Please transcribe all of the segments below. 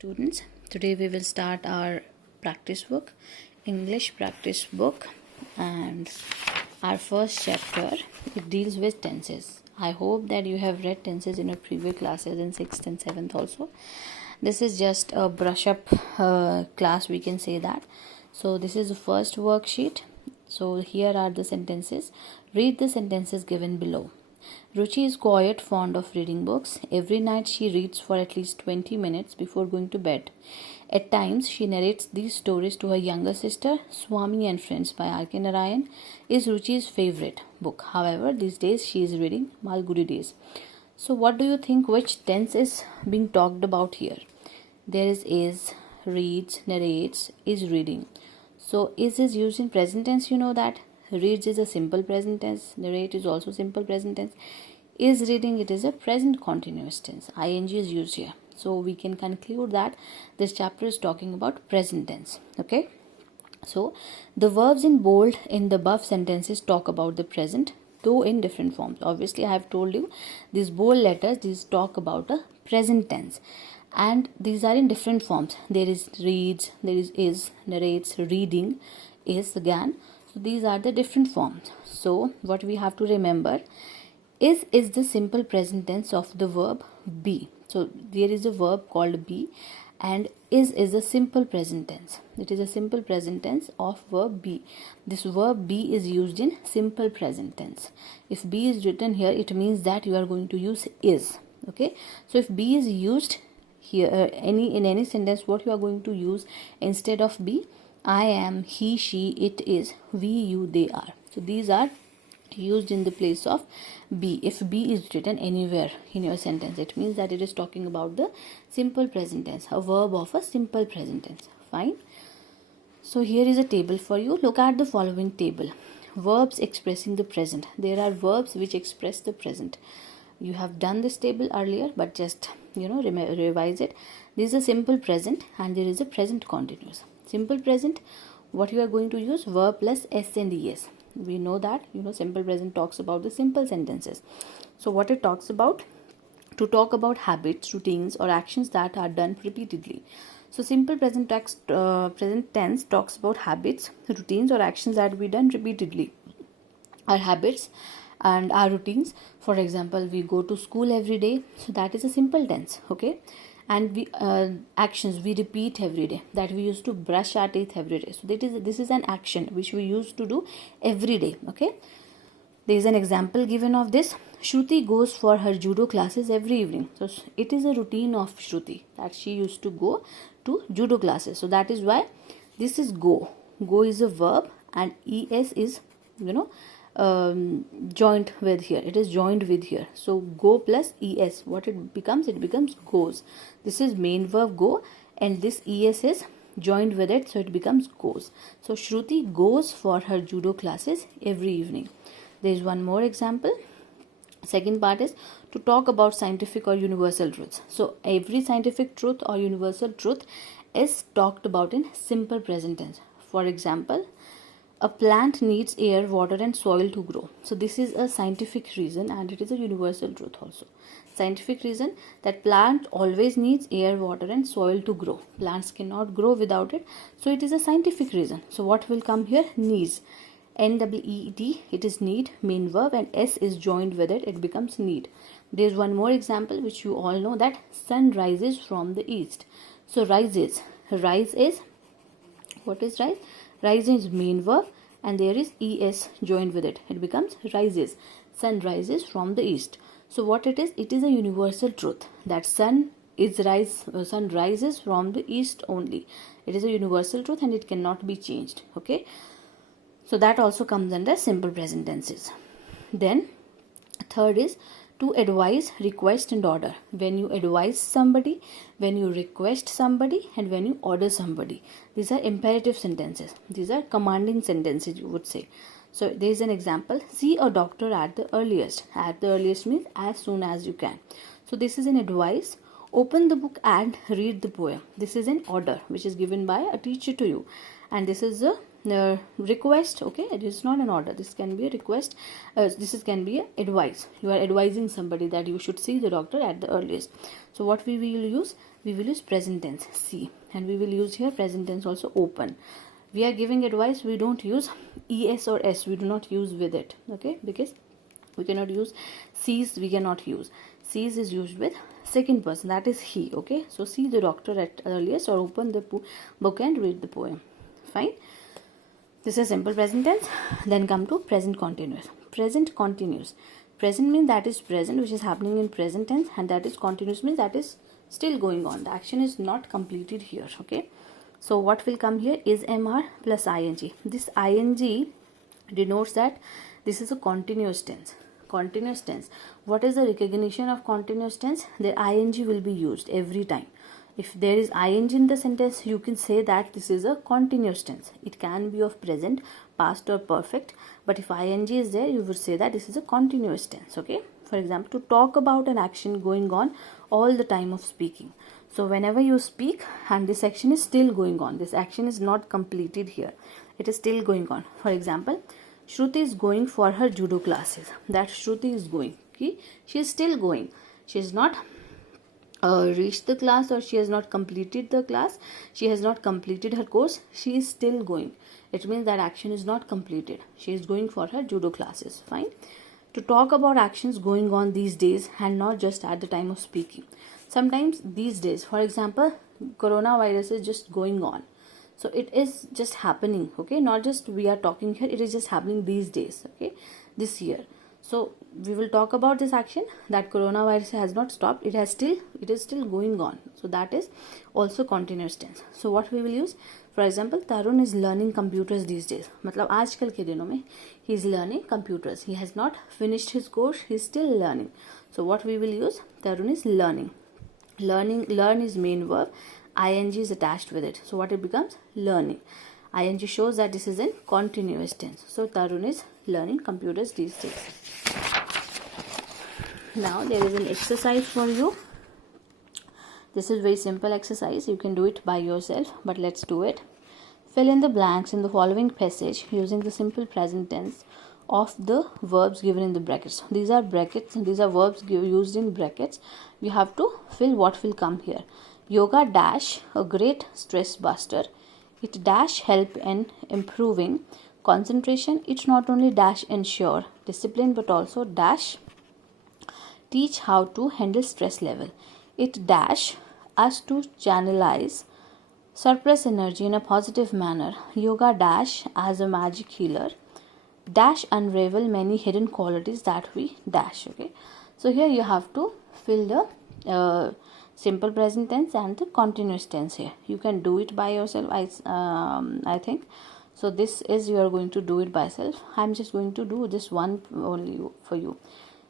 Students, today we will start our practice book, English practice book, and our first chapter, it deals with tenses. I hope that you have read tenses in your previous classes in 6th and 7th also. This is just a brush up class, we can say that. So this is the first worksheet. So here are the sentences. Read the sentences given below. Ruchi is quite fond of reading books. Every night she reads for at least 20 minutes before going to bed. At times, she narrates these stories to her younger sister. Swami and Friends by R.K. Narayan is Ruchi's favorite book. However, these days she is reading Malgudi Days. So what do you think which tense is being talked about here? There is, reads, narrates, is reading. So is used in present tense, you know that. Reads is a simple present tense. Narrate is also simple present tense. Is reading, it is a present continuous tense. ing is used here. So we can conclude that this chapter is talking about present tense. Okay. So the verbs in bold in the above sentences talk about the present, though in different forms. Obviously, I have told you these bold letters, these talk about a present tense. And these are in different forms. There is reads, there is, narrates, reading, is again. So these are the different forms. So what we have to remember is the simple present tense of the verb be. So there is a verb called be, and is a simple present tense. It is a simple present tense of verb be. This verb be is used in simple present tense. If be is written here, it means that you are going to use is. Okay. So if be is used here in any sentence, what you are going to use instead of be? I am, he, she, it is, we, you, they are. So these are used in the place of be. If be is written anywhere in your sentence, it means that it is talking about the simple present tense, a verb of a simple present tense. Fine. So here is a table for you. Look at the following table. Verbs expressing the present. There are verbs which express the present. You have done this table earlier, but just revise it. This is a simple present and there is a present continuous. Simple present, what you are going to use? Verb plus s and es. We know that simple present talks about the simple sentences. So what it talks about? To talk about habits, routines, or actions that are done repeatedly. So simple present tense talks about habits, routines, or actions that be done repeatedly. Our habits and our routines, for example, we go to school every day, so that is a simple tense. Okay. And we actions we repeat every day, that we used to brush our teeth every day. So this is an action which we used to do every day. Okay. There is an example given of this. Shruti goes for her judo classes every evening. So it is a routine of Shruti that she used to go to judo classes. So that is why this is go. Go is a verb and es is joined with here. It is joined with here. So go plus es, what it becomes? It becomes goes. This is main verb go and this es is joined with it, so it becomes goes. So Shruti goes for her judo classes every evening. There is one more example. Second part is to talk about scientific or universal truths. So every scientific truth or universal truth is talked about in simple present tense. For example, a plant needs air, water and soil to grow. So this is a scientific reason and it is a universal truth also. Scientific reason that plant always needs air, water and soil to grow. Plants cannot grow without it. So it is a scientific reason. So what will come here? Needs. N-E-E-D, it is need, main verb, and S is joined with it. It becomes need. There is one more example which you all know, that sun rises from the east. So rises. Rise is, what is rise? Rise is main verb and there is es joined with it. It becomes rises. Sun rises from the east. So what it is? It is a universal truth that sun rises from the east only. It is a universal truth and it cannot be changed. Okay. So that also comes under simple present tenses. Then third is to advise, request and order. When you advise somebody, when you request somebody and when you order somebody. These are imperative sentences. These are commanding sentences, you would say. So there is an example. See a doctor at the earliest. At the earliest means as soon as you can. So this is an advice. Open the book and read the poem. This is an order which is given by a teacher to you. And this is a request. Okay, it is not an order. This can be a request. Can be an advice. You are advising somebody that you should see the doctor at the earliest. So what we will use? we will use present tense, see, and we will use here present tense also, open. We are giving advice, we don't use es or s, we do not use with it, okay, because we cannot use sees, we cannot use sees is used with second person, that is he, okay. So see the doctor at earliest, or open the book and read the poem. Fine, this is simple present tense. Then come to present continuous. Present continuous, present means that is present, which is happening in present tense, and that is continuous means that is still going on, the action is not completed here, okay. So what will come here is mr plus ing. This ing denotes that this is a continuous tense. Continuous tense, what is the recognition of continuous tense? The ing will be used every time. If there is ing in the sentence, you can say that this is a continuous tense. It can be of present, past or perfect, but if ing is there, you would say that this is a continuous tense, okay. For example, to talk about an action going on all the time of speaking. So whenever you speak and this action is still going on, this action is not completed here, it is still going on. For example, Shruti is going for her judo classes. That Shruti is going, okay? She is still going. She is not reached the class, or she has not completed the class, she has not completed her course, she is still going. It means that action is not completed. She is going for her judo classes. Fine. To talk about actions going on these days and not just at the time of speaking. Sometimes these days, for example, coronavirus is just going on, so it is just happening, okay, not just we are talking here, it is just happening these days, okay, this year. So we will talk about this action, that coronavirus has not stopped, it is still going on, so that is also continuous tense. So what we will use, for example, Tarun is learning computers these days, मतलब आजकल के दिनों में he is learning computers, he has not finished his course, he is still learning. So what we will use, Tarun is learning. Learn is main verb, ing is attached with it, so what it becomes, learning. Ing shows that this is in continuous tense. So Tarun is learning computers these days. Now there is an exercise for you. This is very simple exercise, you can do it by yourself, but let's do it. Fill in the blanks in the following passage using the simple present tense of the verbs given in the brackets. These are brackets, these are verbs used in brackets. We have to fill what will come here. Yoga dash, a great stress buster. It dash help in improving concentration. It not only dash ensure discipline, but also dash teach how to handle stress level. It dash us to channelize suppress energy in a positive manner. Yoga dash as a magic healer. Dash unravel many hidden qualities that we dash, okay. So here you have to fill the simple present tense and the continuous tense here. You can do it by yourself, I think. So this is, you are going to do it by yourself. I'm just going to do this one only for you.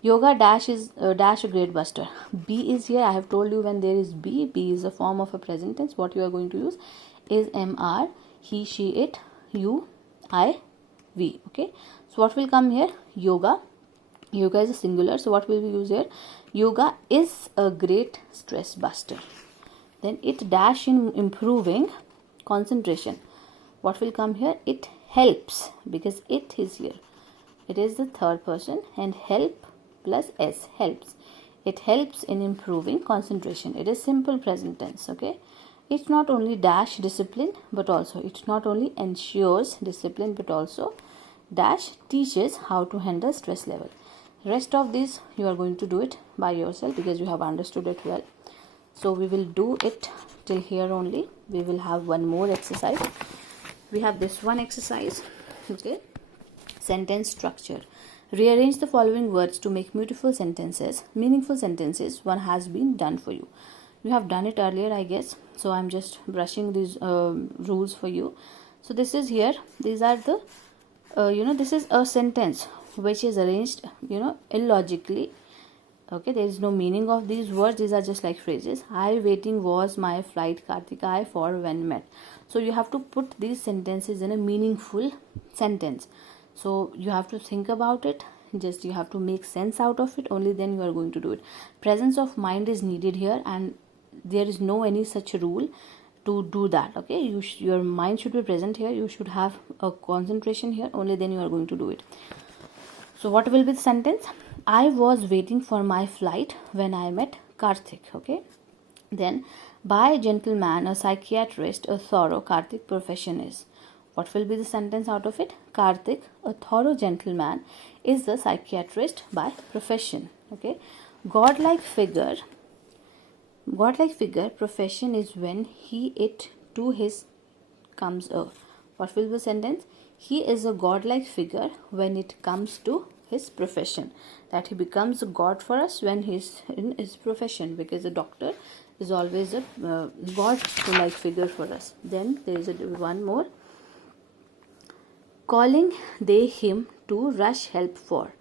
Yoga dash is dash a great buster. Be is here. I have told you when there is be is a form of a present tense. What you are going to use is mr, he, she, it, you, I, we, okay. So what will come here, yoga is a singular, so what will we use here, yoga is a great stress buster. Then it dash in improving concentration. What will come here, it helps, because it is here, it is the third person, and help plus s, helps. It helps in improving concentration. It is simple present tense, okay. It not only dash discipline, but also it not only ensures discipline, but also dash teaches how to handle stress level. Rest of this you are going to do it by yourself because you have understood it well. So we will do it till here only. We will have one more exercise. We have this one exercise, okay. Sentence structure. Rearrange the following words to make beautiful sentences, meaningful sentences. One has been done for you. You have done it earlier, I guess. So I'm just brushing these rules for you. So this is here. These are the, this is a sentence which is arranged, illogically. Okay, there is no meaning of these words. These are just like phrases. I waiting was my flight, Kartika, I for when met. So you have to put these sentences in a meaningful sentence. So you have to think about it. Just you have to make sense out of it. Only then you are going to do it. Presence of mind is needed here, and there is no any such rule to do that. Okay, your mind should be present here. You should have a concentration here. Only then you are going to do it. So what will be the sentence? I was waiting for my flight when I met Karthik. Okay, then By gentleman, a psychiatrist, a thorough Karthik profession is. What will be the sentence out of it? Karthik, a thorough gentleman, is the psychiatrist by profession. Okay. Godlike figure, profession is when he, it, to his comes a. What will be the sentence? He is a godlike figure when it comes to his profession. That he becomes a god for us when he is in his profession, because a doctor is always a god-like figure for us. Then there is one more. Calling they him to rush help for.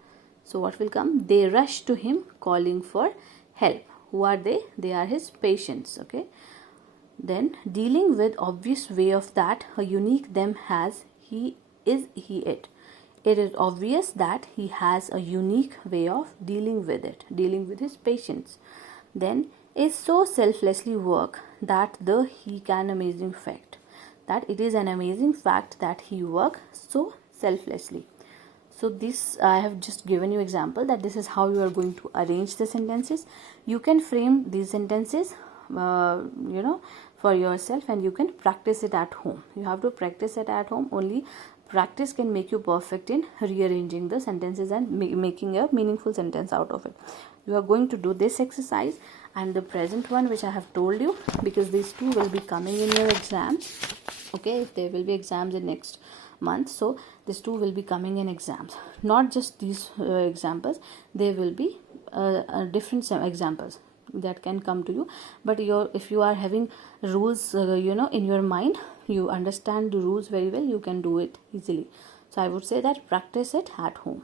So what will come? They rush to him calling for help. Who are they? They are his patients. Okay. Then dealing with obvious way of that a unique them has he is he it. It is obvious that he has a unique way of dealing with it, dealing with his patients. Then is so selflessly work that the he can amazing fact. That it is an amazing fact that he work so selflessly. So this I have just given you example that this is how you are going to arrange the sentences. You can frame these sentences for yourself, and you can practice it at home. You have to practice it at home. Only practice can make you perfect in rearranging the sentences and making a meaningful sentence out of it. You are going to do this exercise and the present one which I have told you, because these two will be coming in your exams. Okay, there will be exams in next month, so these two will be coming in exams. Not just these examples, there will be different examples that can come to you, but if you are having rules in your mind, you understand the rules very well, you can do it easily. So I would say that practice it at home.